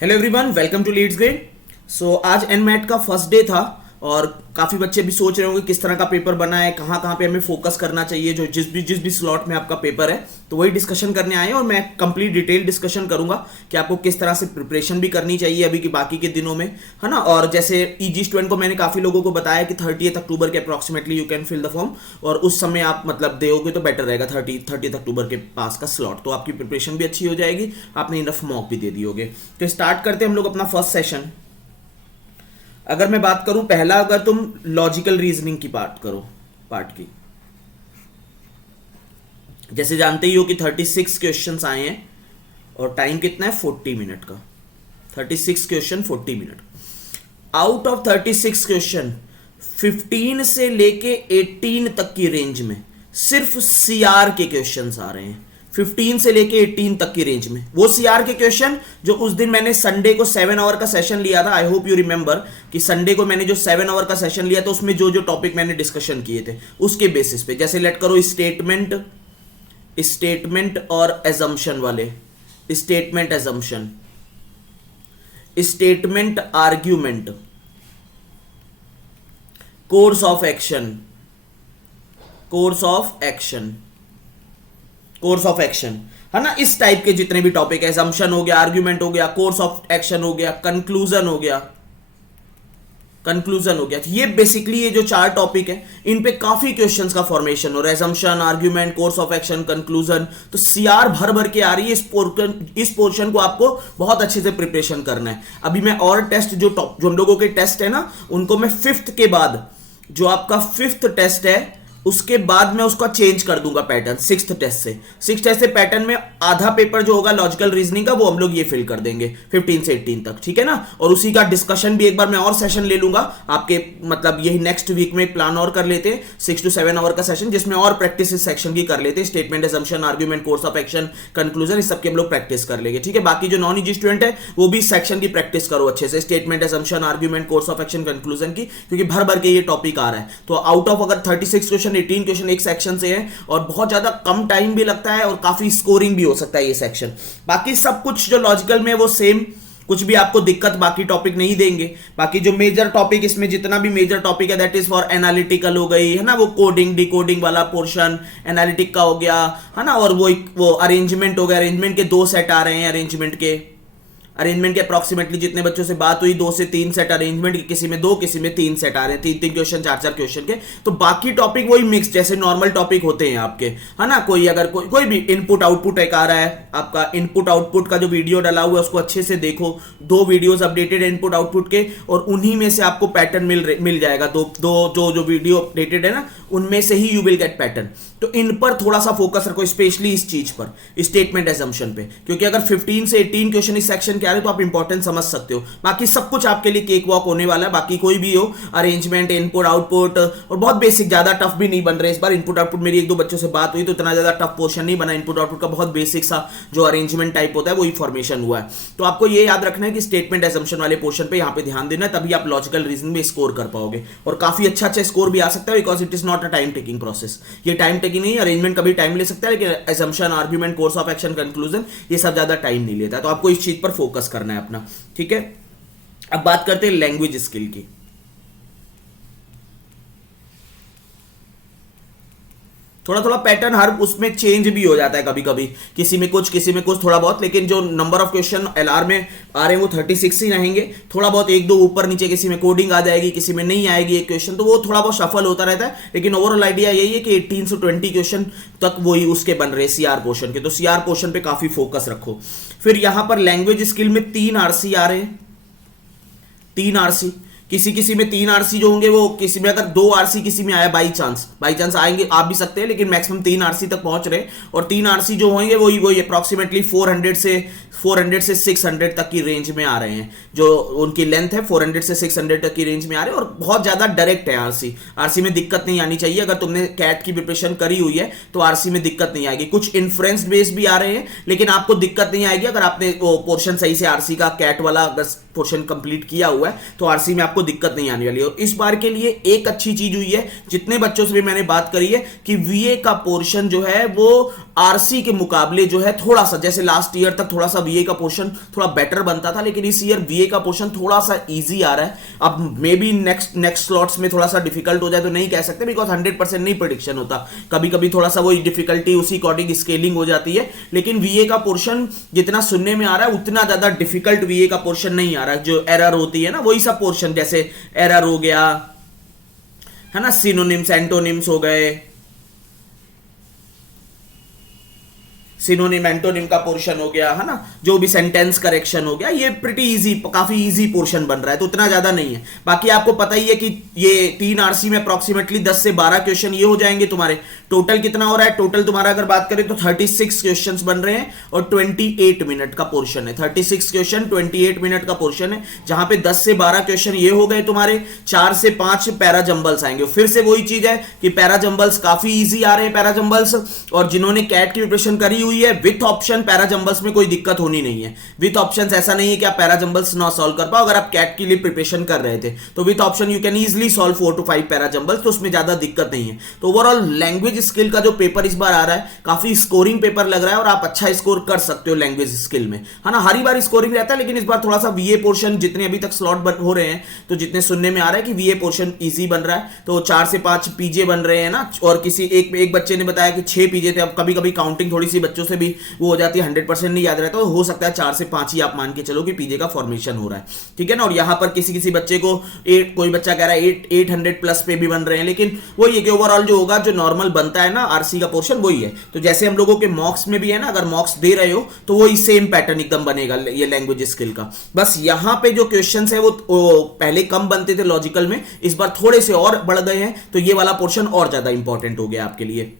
Hello everyone, welcome to Leads Grade. So आज NMAT का first day था और काफ़ी बच्चे भी सोच रहे होंगे किस तरह का पेपर बना है, कहाँ कहाँ पे हमें फोकस करना चाहिए, जो जिस भी स्लॉट में आपका पेपर है। तो वही डिस्कशन करने आए हैं और मैं कंप्लीट डिटेल डिस्कशन करूंगा कि आपको किस तरह से प्रिपरेशन भी करनी चाहिए अभी की बाकी के दिनों में, है ना। और जैसे ईजी स्टूडेंट को मैंने काफ़ी लोगों को बताया कि 30 अक्टूबर के approximately you can fill the form, और उस समय आप मतलब दोगे तो बेटर रहेगा। 30 अक्टूबर के पास का स्लॉट, तो आपकी प्रिपरेशन भी अच्छी हो जाएगी, आपने इनफ मॉक भी दे दी होगे। तो स्टार्ट करते हैं हम लोग अपना फर्स्ट सेशन। अगर मैं बात करूं पहला, अगर तुम लॉजिकल रीजनिंग की बात करो, पार्ट की, जैसे जानते ही हो कि 36 क्वेश्चंस आए हैं और टाइम कितना है 40 मिनट का। 36 question 40 minute. Out of 36 question 15 से लेके 18 तक की रेंज में सिर्फ सीआर के क्वेश्चंस आ रहे हैं। 15 से लेके 18 तक की रेंज में वो सीआर के क्वेश्चन जो उस दिन मैंने संडे को 7 आवर का सेशन लिया था। आई होप यू रिमेंबर कि संडे को मैंने जो 7 आवर का सेशन लिया था उसमें जो जो टॉपिक मैंने डिस्कशन किए थे उसके बेसिस पे, जैसे लेट करो स्टेटमेंट और एजम्पशन वाले, statement assumption, statement argument, course of action, course of action, course of action, है ना। इस टाइप के जितने भी टॉपिक है, असम्पशन हो गया, आर्ग्यूमेंट हो गया, कोर्स ऑफ एक्शन हो गया, कंक्लूजन हो गया, कंक्लूजन हो गया। तो ये बेसिकली ये जो 4 टॉपिक है इन पे काफी क्वेश्चंस का फॉर्मेशन हो रहा है। Assumption, argument, course of action, conclusion. तो सीआर भर भर के आ रही है। इस पोर्शन को आपको बहुत अच्छे से प्रिपरेशन करना है। अभी मैं और टेस्ट जो हम लोगों के टेस्ट है ना, उनको मैं 5th के बाद, जो आपका 5th टेस्ट है उसके बाद मैं उसका चेंज कर दूंगा पैटर्न 6th टेस्ट से। 6th टेस्ट से पैटर्न में आधा पेपर जो होगा लॉजिकल रीजनिंग का वो हम लोग ये फिल कर देंगे 15 से 18 तक, ठीक है ना। और उसी का डिस्कशन भी एक बार मैं और सेशन ले लूंगा आपके, मतलब यही नेक्स्ट वीक में प्लान और कर लेते हैं 6 to 7 आवर का सेशन, जिसमें और प्रैक्टिस इस सेक्शन की कर लेते हैं। Statement, assumption, argument, course of action, conclusion, इस सबके हम लोग प्रैक्टिस कर लेंगे, ठीक है। बाकी जो नॉन ईजी स्टूडेंट है वो भी सेक्शन की प्रैक्टिस करो अच्छे से, statement, assumption, argument, course of action, conclusion की, क्योंकि भर भर के ये टॉपिक आ रहा है। तो आउट ऑफ अगर 36 क्वेश्चन 18 क्वेश्चन एक सेक्शन से है और बहुत ज्यादा कम टाइम भी लगता है और काफी स्कोरिंग भी हो सकता है ये सेक्शन। बाकी सब कुछ जो लॉजिकल में वो सेम, कुछ भी आपको दिक्कत बाकी टॉपिक नहीं देंगे। बाकी जो मेजर टॉपिक, इसमें जितना भी मेजर टॉपिक है दैट इज फॉर एनालिटिकल हो गई, है ना, वो कोडिंग डिकोडिंग वाला पोर्शन एनालिटिक का हो गया, है ना। और वो अरेंजमेंट हो गया, अरेंजमेंट के 2 सेट आ रहे हैं। अरेंजमेंट के अप्रॉक्सीमेटली जितने बच्चों से बात हुई 2 से 3 सेट अरेंजमेंट के, किसी में 2 किसी में 3 सेट आ रहे हैं, 3 क्वेश्चन 4 क्वेश्चन के। तो बाकी टॉपिक वही मिक्स जैसे नॉर्मल टॉपिक होते हैं आपके, है ना। कोई अगर कोई भी इनपुट आउटपुट एक आ रहा है आपका, इनपुट आउटपुट का जो वीडियो डाला हुआ है उसको अच्छे से देखो। 2 वीडियोस अपडेटेड इनपुट आउटपुट के, और उन्हीं में से आपको पैटर्न मिल जाएगा। जो वीडियो अपडेटेड है ना उनमें से ही यू विल गेट पैटर्न। तो इन पर थोड़ा सा फोकस रखो, स्पेशली इस चीज पर, स्टेटमेंट असम्पशन पे, क्योंकि अगर 15 से 18 क्वेश्चन इस सेक्शन के आ रहे तो आप इंपॉर्टेंस समझ सकते हो। बाकी सब कुछ आपके लिए केक वॉक होने वाला है। बाकी कोई भी हो, अरेंजमेंट, इनपुट आउटपुट, और बहुत बेसिक, ज्यादा टफ भी नहीं बन रहे इस बार। इनपुट आउटपुट मेरी 1-2 बच्चों से बात हुई तो इतना ज्यादा टफ पोर्शन नहीं बना इनपुट आउटपुट का, बहुत बेसिक सा जो अरेंजमेंट टाइप होता है वही फॉर्मेशन हुआ है। तो आपको ये याद रखना है कि स्टेटमेंट असम्पशन वाले पोर्शन पे यहाँ पे ध्यान देना है, तभी आप लॉजिकल रीजनिंग में स्कोर कर पाओगे। और काफी अच्छा स्कोर भी आ सकता है, because it is not a time taking process. ये टाइम टेकिंग नहीं, अरेंजमेंट कभी टाइम ले सकता है, लेकिन assumption, argument, course of action, conclusion ये सब ज्यादा टाइम नहीं लेता। तो आपको इस चीज पर फोकस करना है अपना, ठीक है। अब बात करते हैं लैंग्वेज स्किल की। थोड़ा थोड़ा पैटर्न हर उसमें चेंज भी हो जाता है कभी कभी, किसी में कुछ थोड़ा बहुत, लेकिन जो नंबर ऑफ क्वेश्चन एलआर में आ रहे हैं वो 36 ही रहेंगे। थोड़ा बहुत 1-2 ऊपर नीचे, किसी में कोडिंग आ जाएगी, किसी में नहीं आएगी एक क्वेश्चन, तो वो थोड़ा बहुत शफल होता रहता है। लेकिन ओवरऑल आइडिया यही है कि 18 से 20 क्वेश्चन तक वही उसके बन रहे हैं सीआर पोर्शन के। तो सीआर पोर्शन पे काफी फोकस रखो। फिर यहां पर लैंग्वेज स्किल में 3 आरसी आ रहे हैं, 3 आरसी। किसी में 3 आरसी जो होंगे, वो किसी में अगर 2 आरसी किसी में आया बाई चांस आएंगे, आप भी सकते हैं, लेकिन मैक्सिमम 3 आरसी तक पहुंच रहे। और 3 आरसी जो होंगे वही अप्रॉक्सीमेटली 400 से 600 तक की रेंज में आ रहे हैं। जो उनकी लेंथ है 400 से 600 तक की रेंज में आ रहे हैं, और बहुत ज्यादा डायरेक्ट है आरसी में दिक्कत नहीं आनी चाहिए। अगर तुमने कैट की प्रिपरेशन करी हुई है तो आरसी में दिक्कत नहीं आएगी। कुछ इन्फ्लुएंस बेस भी आ रहे हैं, लेकिन आपको दिक्कत नहीं आएगी अगर आपने वो पोर्शन सही से आरसी का कैट वाला अगर पोर्शन कंप्लीट किया हुआ है तो आरसी में आपको दिक्कत नहीं आने वाली है। और इस बार के लिए एक अच्छी चीज हुई है, जितने बच्चों से भी मैंने बात करी है, कि वीए का पोर्शन जो है वो आरसी के मुकाबले जो है थोड़ा सा, जैसे लास्ट ईयर तक थोड़ा सा वीए का पोर्शन थोड़ा बेटर बनता था, लेकिन इस ईयर वीए का पोर्शन थोड़ा सा इजी आ रहा है। अब मे बी नेक्स्ट स्लॉट्स में थोड़ा सा डिफिकल्ट हो जाए तो नहीं कह सकते, बिकॉज 100% नहीं प्रेडिक्शन होता, कभी कभी थोड़ा सा वही डिफिकल्टी उसी अकॉर्डिंग स्केलिंग हो जाती है। लेकिन वीए का पोर्शन जितना सुनने में आ रहा है उतना ज्यादा डिफिकल्ट वीए का पोर्शन नहीं आ रहा है। जो एरर होती है ना वही सब पोर्शन, जैसे एरर हो गया है ना, सिनोनिम्स एंटोनिम्स हो गए, सिनोनिम एंटोनिम का पोर्शन हो गया है ना, जो भी सेंटेंस करेक्शन हो गया, ये प्रिटी इजी, काफी इजी पोर्शन बन रहा है, तो उतना ज्यादा नहीं है। बाकी आपको पता ही है कि ये 3 आरसी में अप्रोक्सीमेटली 10 से 12 क्वेश्चन ये हो जाएंगे तुम्हारे। टोटल कितना हो रहा है, टोटल तुम्हारा अगर बात करें तो 36 क्वेश्चंस बन रहे हैं और 28 मिनट का पोर्शन है। 36 क्वेश्चन 28 मिनट का पोर्शन है, जहां पे 10 से 12 क्वेश्चन ये हो गए तुम्हारे, 4 से 5 पैरा जंबल्स आएंगे। फिर से वही चीज है कि पैरा जंबल्स काफी इजी आ रहे हैं पैरा जंबल्स, और जिन्होंने कैट की प्रिपरेशन करी हुई है विथ ऑप्शन पैरा जंबल्स में कोई दिक्कत होनी नहीं है। विथ ऑप्शंस ऐसा नहीं है कि आप पैरा जंबल्स ना सॉल्व कर पाओ। अगर आप कैट के लिए प्रिपरेशन कर रहे थे तो with option you can easily solve 4 to 5 para jumbles, तो उसमें ज्यादा दिक्कत नहीं है। तो ओवरऑल लैंग्वेज स्किल का जो पेपर इस बार आ रहा है काफी स्कोरिंग पेपर लग रहा है, और आप अच्छा स्कोर कर सकते हो लैंग्वेज स्किल में, है ना। हर बार स्कोरिंग रहता है, लेकिन इस बार थोड़ा सा वीए पोर्शन जितने अभी तक स्लॉट बन हो रहे हैं, तो जितने सुनने में आ रहा है कि वीए पोर्शन इजी बन रहा है, तो 4 से 5 पीजे बन रहे हैं ना। और किसी एक बच्चे ने बताया कि 6 पीजे थे। अब कभी कभी काउंटिंग थोड़ी सी बच्चों से भी वो हो जाती है, 100% नहीं याद रहता, तो हो सकता है 4 से 5 ही आप मान के चलो कि पीजे का फॉर्मेशन हो रहा है, ठीक है ना। और यहां पर किसी बच्चे को कोई बच्चा कह रहा है 800 प्लस पे भी बन रहे हैं, लेकिन वो ये कि ओवरऑल जो होगा, जो नॉर्मल बनता है ना आरसी का पोर्शन, वही है। तो जैसे हम लोगों के मॉक्स में भी है ना, अगर मॉक्स दे रहे हो तो वही सेम पैटर्न एकदम बनेगा ये लैंग्वेज स्किल का। बस यहां पे जो क्वेश्चंस है वो पहले कम बनते थे लॉजिकल में, इस बार थोड़े से और बढ़ गए हैं, तो ये वाला पोर्शन और ज्यादा इंपॉर्टेंट हो गया आपके लिए।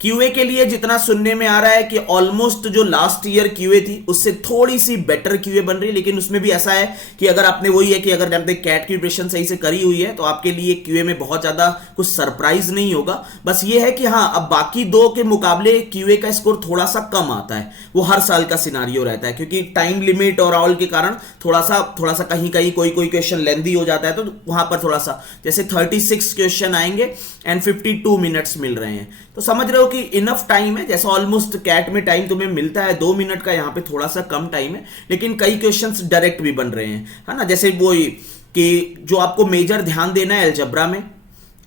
क्यूए के लिए जितना सुनने में आ रहा है कि ऑलमोस्ट जो लास्ट ईयर क्यूए थी उससे थोड़ी सी बेटर क्यूए बन रही है, लेकिन उसमें भी ऐसा है कि अगर आपने वही है कि अगर आपने कैट की प्रिपरेशन सही से करी हुई है तो आपके लिए क्यूए में बहुत ज्यादा कुछ सरप्राइज नहीं होगा। बस ये है कि हाँ, अब बाकी दो के मुकाबले क्यूए का स्कोर थोड़ा सा कम आता है, वो हर साल का सिनारियो रहता है, क्योंकि टाइम लिमिट और ऑल के कारण थोड़ा सा कहीं कहीं कोई क्वेश्चन लेंदी हो जाता है, तो वहां पर थोड़ा सा, जैसे 36 क्वेश्चन आएंगे एंड 52 मिनट्स मिल रहे हैं, तो समझ रहे हो कि इनफ टाइम है। जैसा ऑलमोस्ट कैट में टाइम तुम्हें मिलता है 2 मिनट का, यहाँ पे थोड़ा सा कम टाइम है, लेकिन कई क्वेश्चंस डायरेक्ट भी बन रहे हैं, है ना। जैसे वो कि जो आपको मेजर ध्यान देना है अलजबरा में,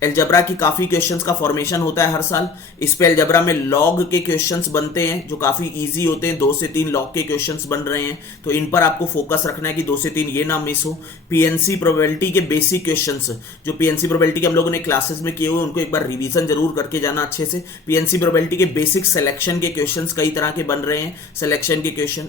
अलजबरा की काफी क्वेश्चंस का फॉर्मेशन होता है हर साल। इस पे अलजबरा में लॉग के क्वेश्चंस बनते हैं जो काफी इजी होते हैं, 2 से 3 लॉग के क्वेश्चंस बन रहे हैं, तो इन पर आपको फोकस रखना है कि 2 से 3 ये ना मिस हो। पीएनसी प्रोबेबिलिटी के बेसिक क्वेश्चंस, जो पीएनसी प्रोबेबिलिटी के हम लोगों ने क्लासेस में किए हुए, उनको एक बार रिवीजन जरूर करके जाना अच्छे से। पीएनसी प्रोबेबिलिटी के बेसिक सिलेक्शन के क्वेश्चंस कई तरह के बन रहे हैं, सिलेक्शन के क्वेश्चन।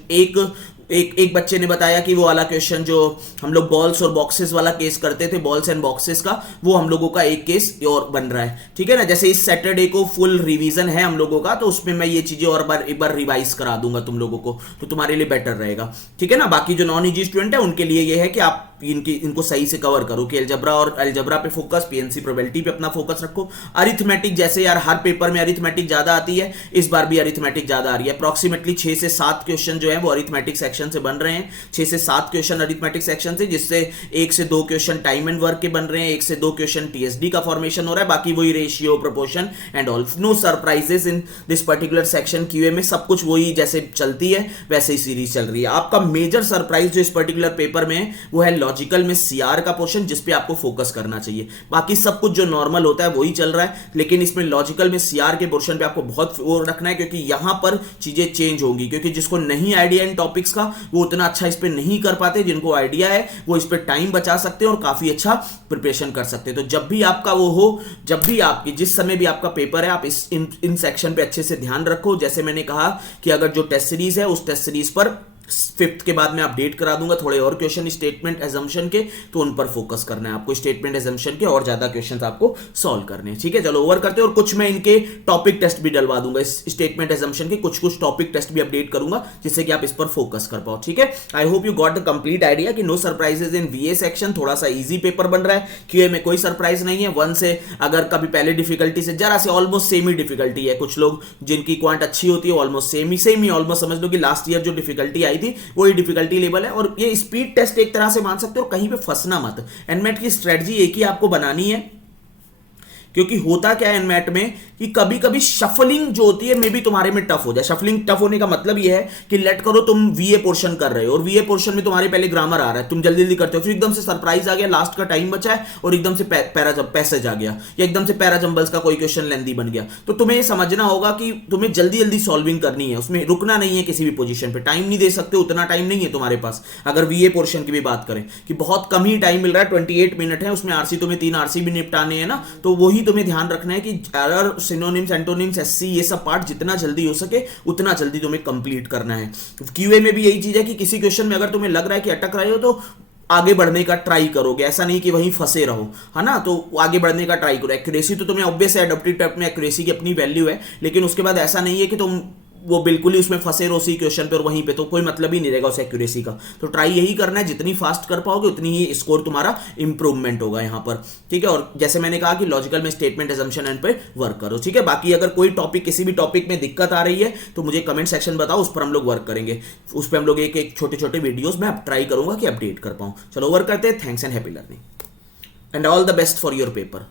एक बच्चे ने बताया कि वो वाला क्वेश्चन जो हम लोग बॉल्स और बॉक्सेस वाला केस करते थे, बॉल्स एंड बॉक्सेस का, वो हम लोगों का एक केस और बन रहा है, ठीक है ना। जैसे इस सैटरडे को फुल रिवीजन है हम लोगों का, तो उसमें मैं ये चीजें और एक बार रिवाइज करा दूंगा तुम लोगों को, तो तुम्हारे लिए बेटर रहेगा, ठीक है ना। बाकी जो नॉन ईजी स्टूडेंट है उनके लिए ये है कि आप इनको सही से कवर करो कि अलजबरा पे फोकस, पीएनसी प्रोबेबिलिटी पे अपना फोकस रखो। अरिथमेटिक, जैसे यार हर पेपर में अरिथमेटिक ज्यादा आती है, इस बार भी अरिथमेटिक ज्यादा आ रही है। अप्रोक्सीमेटली 6 से 7 क्वेश्चन जो है वो अरिथमेटिक सेक्शन से बन रहे हैं, 6 से 7 क्वेश्चन अरिथमेटिक सेक्शन से, जिससे 1 से 2 क्वेश्चन टाइम एंड वर्क के बन रहे हैं, 1 से 2 क्वेश्चन टीएसडी का फॉर्मेशन हो रहा है। बाकी वही ratio, proportion and all, no surprises in this particular section. QA में सब कुछ वही जैसे चलती है वैसे ही सीरीज चल रही है। आपका मेजर सरप्राइज जो इस पर्टिकुलर पेपर में है वो है लॉजिकल में सीआर का पोर्शन, जिसपे आपको फोकस करना चाहिए। बाकी सब कुछ जो नॉर्मल होता है वही चल रहा है, लेकिन इसमें लॉजिकल में सीआर के पोर्शन पे आपको बहुत वो रखना है, क्योंकि यहां पर चीजें चेंज होंगी। क्योंकि जिसको नहीं आइडिया इन टॉपिक्स का वो उतना अच्छा इस पे नहीं कर पाते, जिनको आइडिया है वो इस पे टाइम बचा सकते हैं और काफी अच्छा प्रिपरेशन कर सकते हैं। तो जब भी आपका वो हो, जब भी आपकी जिस समय भी आपका पेपर है, आप इन सेक्शन पे अच्छे से ध्यान रखो। जैसे मैंने कहा कि अगर जो टेस्ट सीरीज है उस टेस्ट सीरीज पर 5th के बाद मैं अपडेट करा दूंगा थोड़े और क्वेश्चन स्टेटमेंट एजम्पशन के, तो उन पर फोकस करना है आपको। स्टेटमेंट एजम्पशन के और ज्यादा क्वेश्चंस आपको सॉल्व करने हैं, ठीक है। चलो ओवर करते हैं, और कुछ मैं इनके टॉपिक टेस्ट भी डलवा दूंगा, इस स्टेटमेंट एजम्पशन के कुछ टॉपिक टेस्ट भी अपडेट करूंगा, जिससे कि आप इस पर फोकस कर पाओ, ठीक है। I hope you got the complete idea कि नो सरप्राइजेस इन वीए सेक्शन, थोड़ा सा इजी पेपर बन रहा है। क्यूए में कोई सरप्राइज नहीं है। 1 से अगर कभी पहले डिफिकल्टी से जरा से ऑलमोस्ट सेम ही डिफिकल्टी है, कुछ लोग जिनकी क्वांट अच्छी होती है ऑलमोस्ट सेम ही ऑलमोस्ट समझ लो कि लास्ट ईयर जो डिफिकल्टी आई थी वही डिफिकल्टी लेवल है। और ये स्पीड टेस्ट एक तरह से मान सकते हो, कहीं पे फंसना मत। एनमेट की स्ट्रेटजी एक ही आपको बनानी है क्योंकि होता क्या है एनमैट में कि कभी कभी शफलिंग जो होती है मे बी तुम्हारे में टफ हो जाए। शफलिंग टफ होने का मतलब ये है कि लेट करो तुम वीए पोर्शन कर रहे हो और वीए पोर्शन में तुम्हारे पहले ग्रामर आ रहा है, तुम जल्दी जल्दी करते हो, फिर एकदम से सरप्राइज आ गया, लास्ट का टाइम बचा है और एकदम से पैसेज आ गया या एकदम से पैराजंबल्स का कोई क्वेश्चन लेंदी बन गया। तो तुम्हें ये समझना होगा कि तुम्हें जल्दी जल्दी सॉल्विंग करनी है, उसमें रुकना नहीं है किसी भी पोजीशन पे, टाइम नहीं दे सकते, उतना टाइम नहीं है तुम्हारे पास। अगर वीए पोर्शन की भी बात करें कि बहुत कम ही टाइम मिल रहा है, 28 मिनट है, उसमें आरसी तुम्हें 3 आरसी भी निपटाने हैं ना, तो वही तुम्हें ध्यान रखना है कि अगर सिनोनिम्स एंटोनिम्स एससी ये सब पार्ट जितना जल्दी हो सके उतना जल्दी तुम्हें कंप्लीट करना है। क्यूए में भी यही चीज है कि किसी क्वेश्चन में अगर तुम्हें लग रहा है कि अटक रहे हो तो आगे बढ़ने का ट्राई करोगे, ऐसा नहीं कि वहीं फंसे रहो, है ना। तो आगे बढ़ने का ट्राई करो। एक्यूरेसी तो तुम्हें ऑब्वियस है, एडप्टिव टाइप में एक्यूरेसी की अपनी वैल्यू है, लेकिन उसके बाद ऐसा नहीं है कि तुम वो बिल्कुल ही उसमें फंसे रहो उसी क्वेश्चन पे और वहीं पे, तो कोई मतलब ही नहीं रहेगा उस एक्यूरेसी का। तो ट्राई यही करना है, जितनी फास्ट कर पाओगे उतनी ही स्कोर तुम्हारा इंप्रूवमेंट होगा यहाँ पर, ठीक है। और जैसे मैंने कहा कि लॉजिकल में स्टेटमेंट एजम्पशन एंड पे वर्क करो, ठीक है। बाकी अगर कोई टॉपिक किसी भी टॉपिक में दिक्कत आ रही है तो मुझे कमेंट सेक्शन बताओ, उस पर हम लोग वर्क करेंगे, उस पर हम लोग एक एक छोटे छोटे वीडियोज में ट्राई करूंगा कि अपडेट कर पाऊँ। चलो वर्क करते हैं। Thanks and happy learning and all the best for your paper.